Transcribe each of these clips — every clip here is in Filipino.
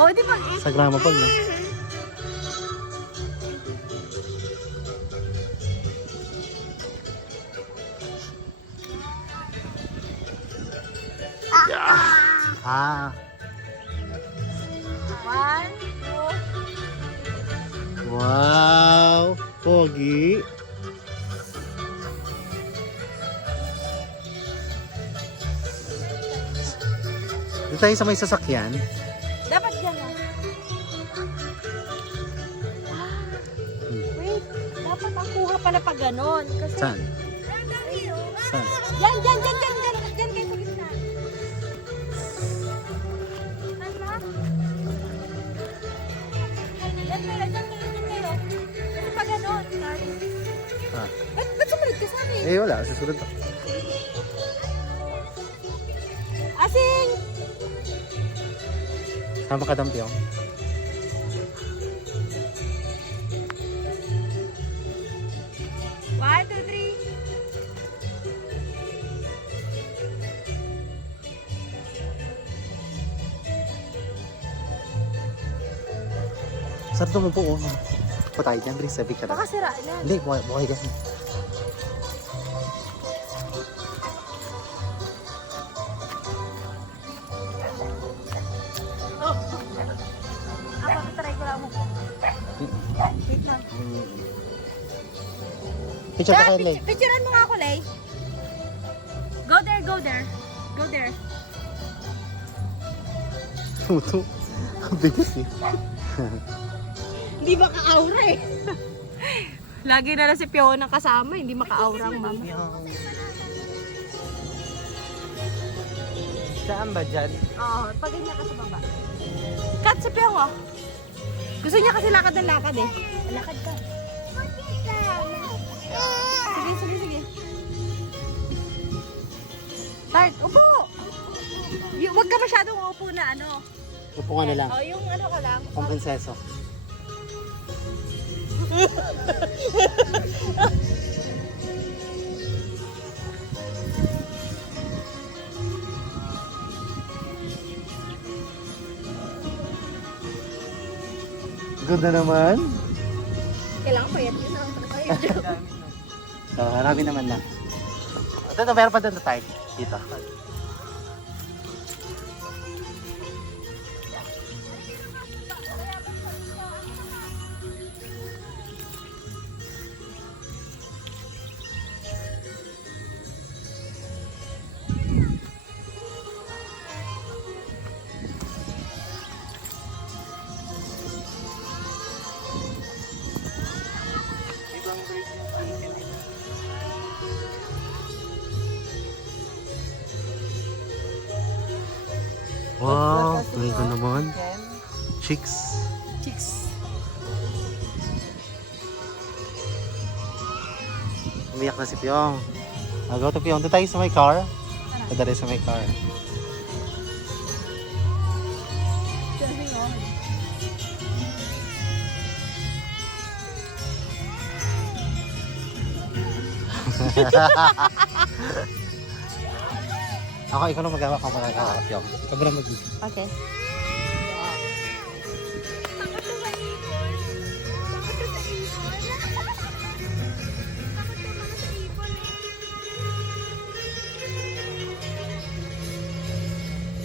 Oh, di ba? Sa grama pag na. Ah, One, two, wow. Pogi. Dito tayo sa may sasakyan. Eh, wala. Susunod ako. Asing! Sama ka dampiyong. One, two, three. Sarap naman po. Oh. Po tayo dyan. Bilis sa picture. Baka sira na. Hindi, buhay dyan. Picture ka kayo, Lay. pic- Picturean mo nga ako, Lay. Go there, go there. Go there. Tuto. Ang bigat eh. Hindi maka-aura eh. Lagi na lang si Fiona kasama, hindi maka-aura ang mama. Saan ba dyan? Oo, pag ganyan ka sa baba. Kat si Fiona. Gusto niya kasi lakad ng lakad eh. Lakad ka. Tart, upo! Y- Huwag ka masyadong upo na ano. Upo ka na lang. Oh, yung ano ka lang. Pang prinseso. Ganda naman. Kailangan pa yan. Yun ang So, harapin naman na. Ito, meron pa doon na tayo. Dito. Wow, Chicks. Chicks. Umiyak na si Pyong. Uh, go to Pyong. Doon tayo sa may car. Padali sa may car. Ako, ikaw na magawa ka mga Pyong. Ikaw na mag Okay.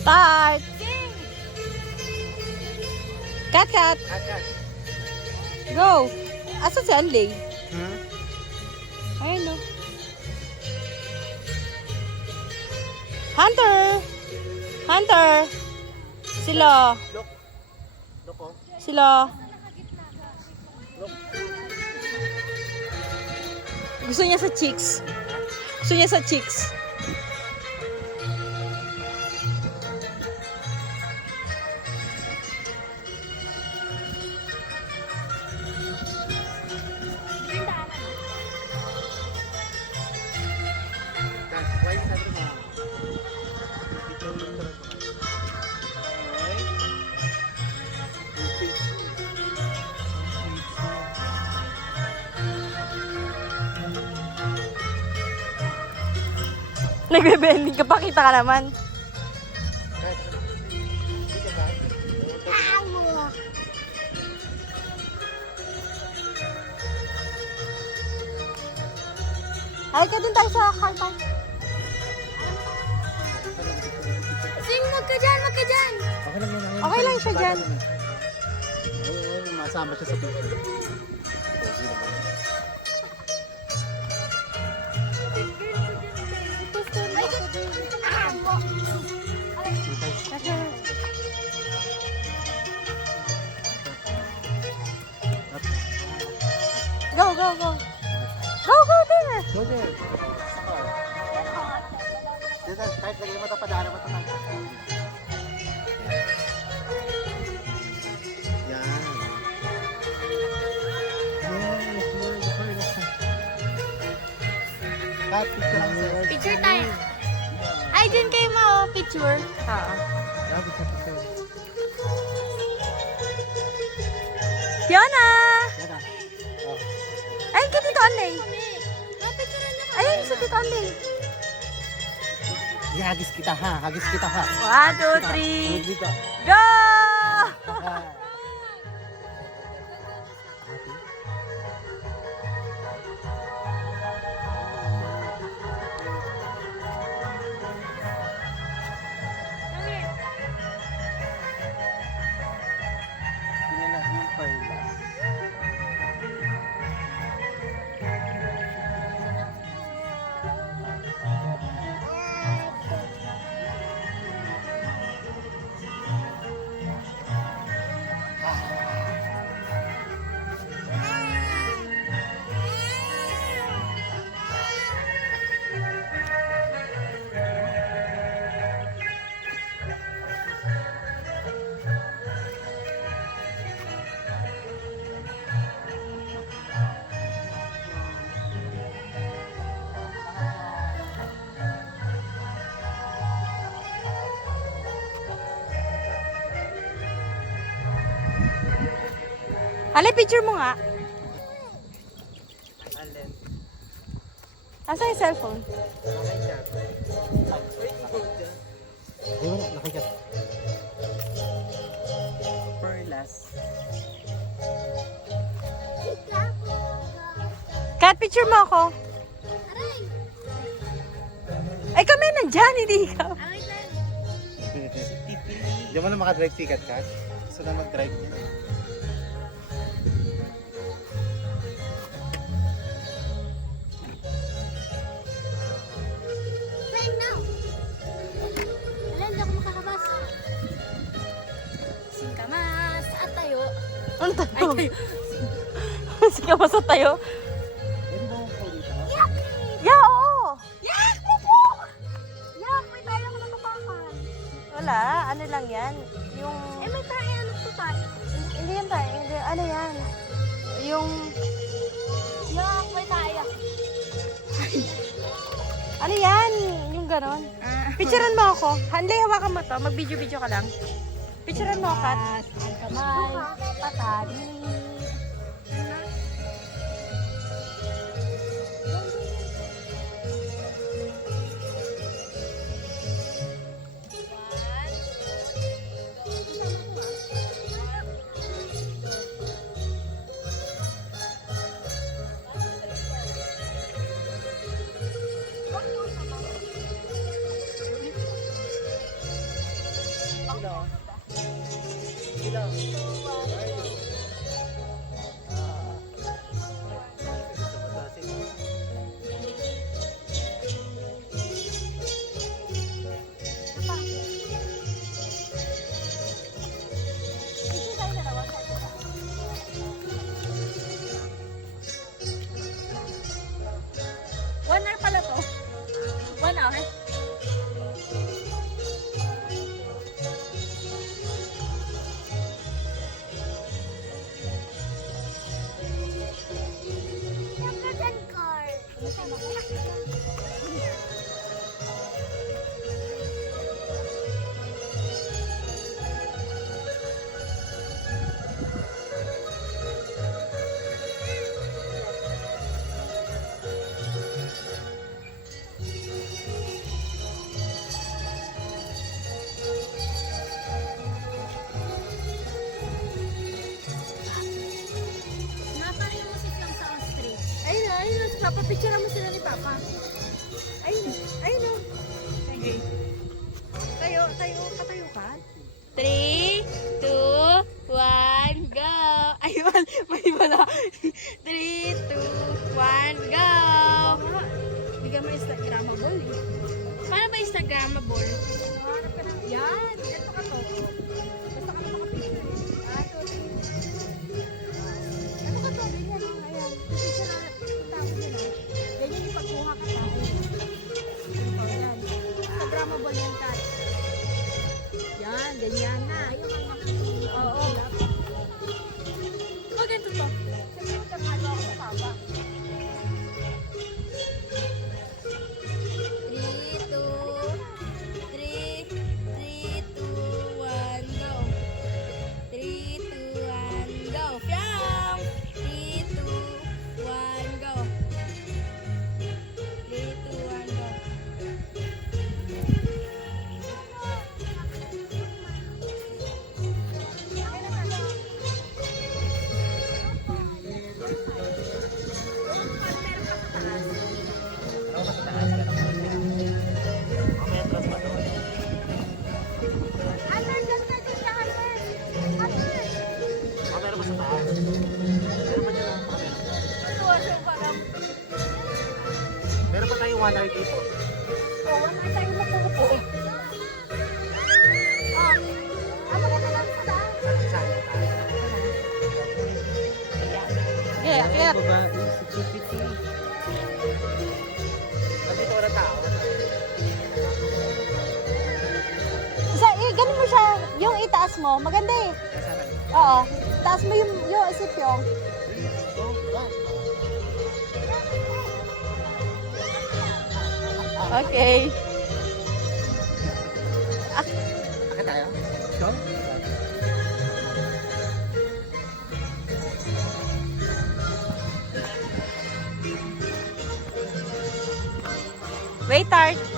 Start! Cut, cut! Go! Asa si Anley? Hmm? Ayun o. Hunter! Hunter! Sila! Loko. Sila! Gusto niya sa chicks. Gusto niya sa chicks. Kita ka naman. Ay, ka din tayo sa kalpan. Sing, wag ka dyan, wag ka dyan. Okay lang yan. Okay lang siya dyan. Masama siya sa picture. Go, go, go. Go, there. Go there. Dito, kahit lagay mo ito, padala mo ito. Yan. Yes, Lord, first. Kahit picture lang sa'yo. Picture tayo. Ay, dyan kayo mo, picture. Ah. Grabe sa picture. Fiona! Na Ayun, si Tito Anlay. Ihagis kita ha, hagis kita ha. One, two, three. Go! Ali, picture mo nga. Asa yung cellphone? Ay, wala, nakikat. Perlas. Kat, picture mo ako. Ay, kami nandyan, hindi ikaw. Di mo na makadrive sikat ka? Gusto na mag-drive niya. Ano tayo? Sige, basta tayo. Dito? Yeah, oo. Yak! Pupo! Yak! May tayo ako natapakan. Wala, ano lang yan. Yung... Eh, may tayo. Anong to tayo? Hindi yan tayo. Hindi, ano yan? Yung... Yak! May tayo. Ano yan? Yung ganon. Picturean mo ako. Hanlay, hawakan mo to. Mag-video-video ka lang. Picturean mo, Kat. Ang kamay. Patali. One So, papicture mo sila ni Papa. Ayun, ayun o. Sige. Tayo, tayo, katayo ka. Three, Yan, ganyan na. Oo. Ganito to. Siyempre, magkakalo ako sa papa. 1RD po. Oh, 1RD lang po po. Okay, akyat. Kapit oras tao. Sa, eh, ganun mo siya, yung itaas mo, maganda eh. Oo, taas mo yung, yung isip yung. Okay. Akit tayo? Go. Wait, Art.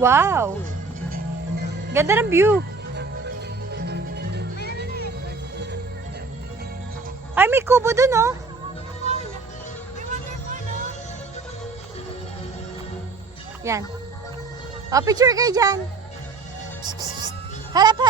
Wow! Ganda ng view. Ay, may kubo dun, oh. Yan. O, picture kayo dyan. Harap, harap,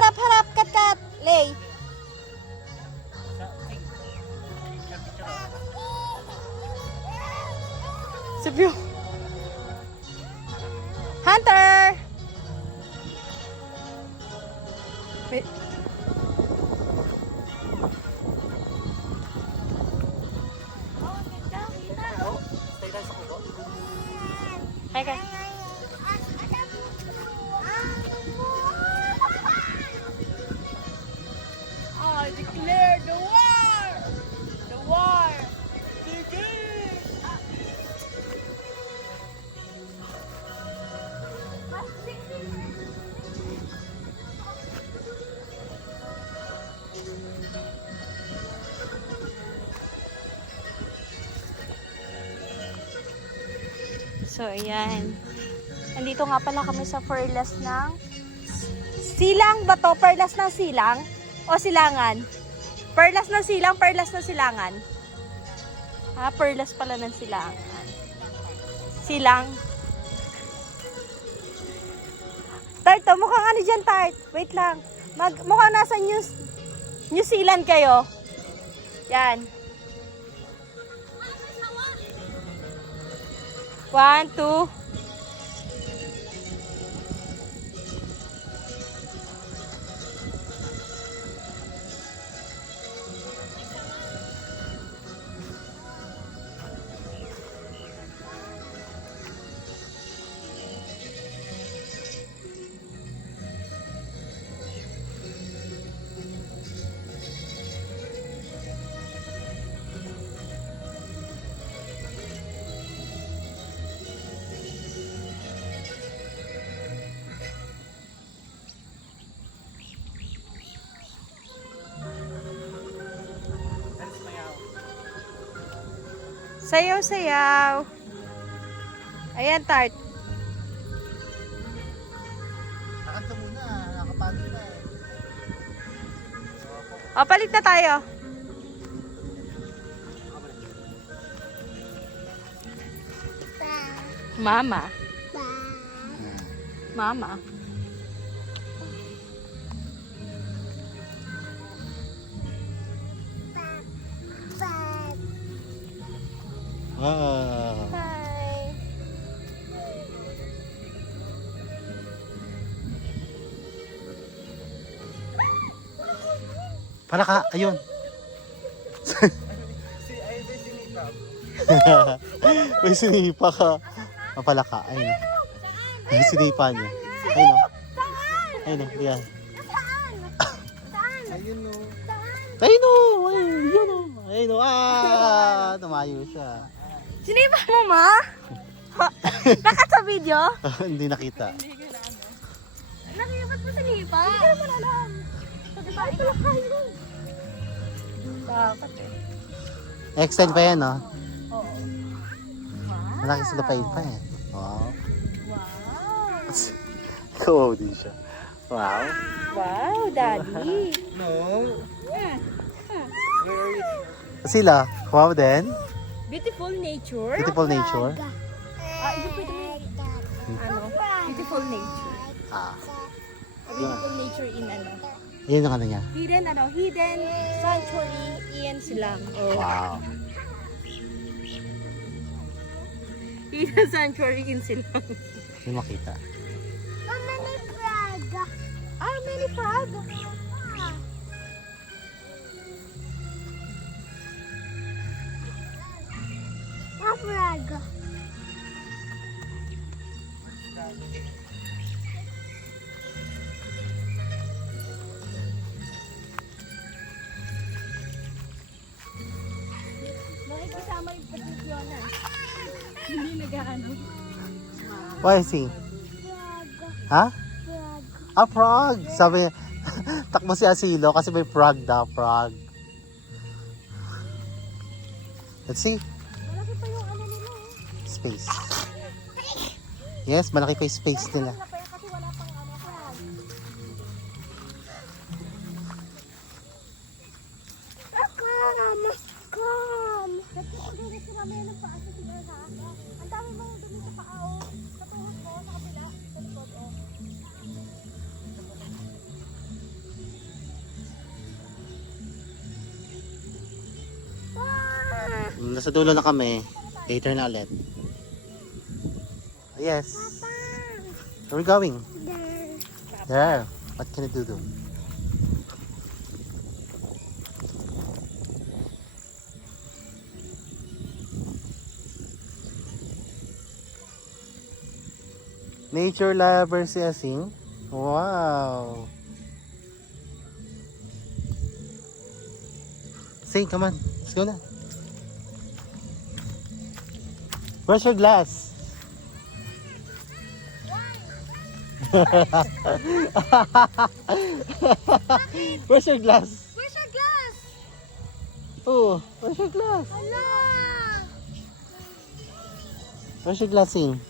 So, ayan. Nandito nga pala kami sa Perlas ng Silang ba to? Perlas ng silang? O silangan? Perlas ng silang, perlas ng silangan. Ah, perlas pala ng silangan. Silang. Tart, oh, mukhang ano dyan, Tart? Wait lang. Mag, mukhang nasa New, New Zealand kayo. Yan. One, two. Sayaw, sayaw. Ayan, tart. Nakanta muna, nakapagod na eh. O, palit na tayo. Mama. Ba. Mama. Wow. Bye. Para ka, ayun. May sinipa ka. Ah, pala ka, ayun. May sinipa niya. Ayun o. Ayun o, yan. Saan? Saan? Ayun o. Saan? Ayun o, ayun, yun o. Ayun o, ah, tumayo siya. Sinipa mo, ma? Nakat sa video? Hindi nakita. Nakiyapat mo sinipa? Hindi ko naman alam. Sabi ba, ito kayo. Dapat eh. Extend pa yan, no? Oo. Malaki sila pa yun pa eh. Wow. Wow. Wow din siya. Wow. Wow, daddy. No. Sila, wow din. Beautiful nature. Beautiful nature. Ah, ito pwede mo ano? Beautiful nature. Ah, Beautiful nature in ano? yun ang ano niya. Hidden, ano? Hidden sanctuary in Silang. Oh. Wow. Hidden sanctuary in Silang. Hindi makita. Mama ni Praga. ah, many frog. Kasama yung petisyona? Hindi nag-ano. Why sing? Praga. Ha? Praga. Ah, frog. Sabi, takbo si Asilo kasi may frog daw, frog. Let's see. Malaki pa yung ano nila eh. Space. Yes, malaki pa yung space nila. Nasa dulo na kami. Later na ulit. Yes. Where are we going? There. What can I do do? Nature lover si Asing. Wow. Sing, come on. Let's go na. Where's your glass? Where's your glass? Where's your glass? Oh, where's your glass? Hala! Where's your glass, Sing?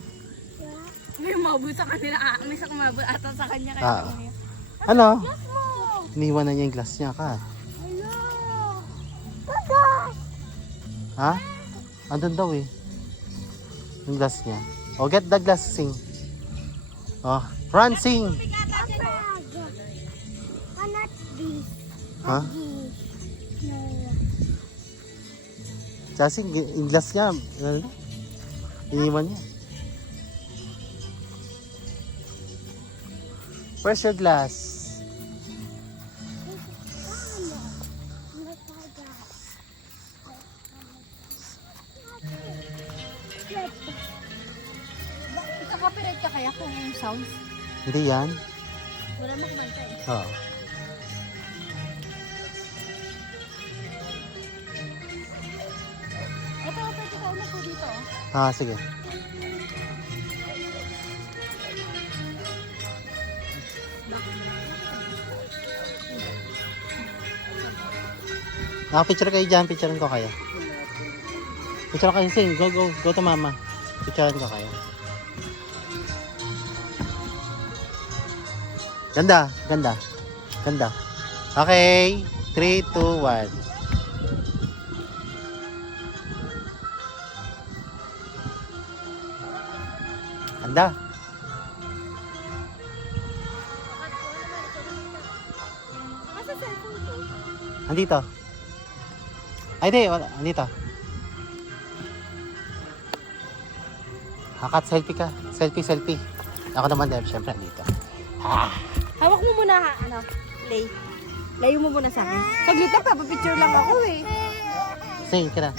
May umabot sa kanila. Ah, may sa kumabot ata sa kanya. Kaya Ah. ano yun. Ano? Glass mo! Iniwan na niya yung glass niya ka. Hala! Glass! Ha? Andun daw eh. Yung glass niya. Oh, get the glass, Sing. Oh, run, Sing! Tsaka Sing, yung glass niya? Iniwan niya. Where's your glass? Hindi yan. Wala mo kumanta eh. Oh. Ito, po dito. Ah, sige. Ah, picture kayo dyan. Picturean ko kayo. Picture kayo, Sing. Go, go. Go to mama. Picturean ko kayo. Ganda, ganda. Ganda. Okay. 3, 2, 1. Ganda. Andito. Ay, di. Wala. Andito. Hakat, selfie ka. Selfie, selfie. Ako naman din, syempre, andito. Ah, muna, ha, ano, lay. Layo mo muna sa akin. Saglit lang, papapicture lang ako eh. sing, kira.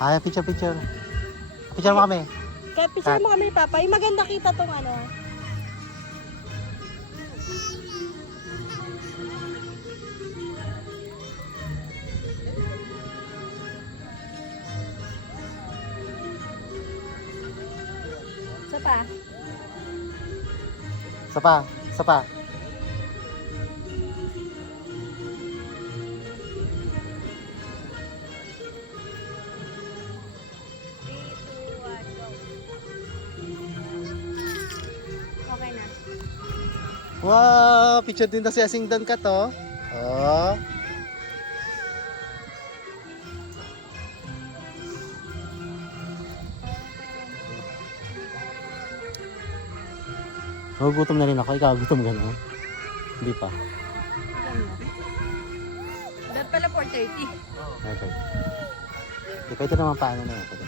Ay, picture, picture. Picture mo kami. Kaya picture mo kami Papa. Yung maganda kita tong ano. Isa pa. Isa pa. Wow, picture din daw si Asingdan ka to. Oh. Oh, gutom na rin ako. Ikaw, gutom ka na? Hindi pa. Dapat pala 4.30. Okay. Di, pwede naman paano na yun. Pwede.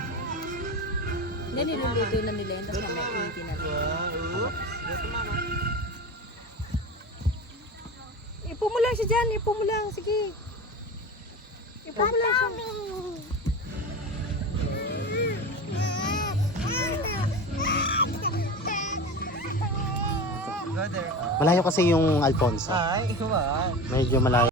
Hindi, niluluto na nila yun. Tapos mamaya initin na nila. Ipo mo siya dyan. Ipo mo lang. Sige. Ipo mo lang siya. Malayo kasi yung Alfonso. Ay, ikaw ba? Medyo malayo.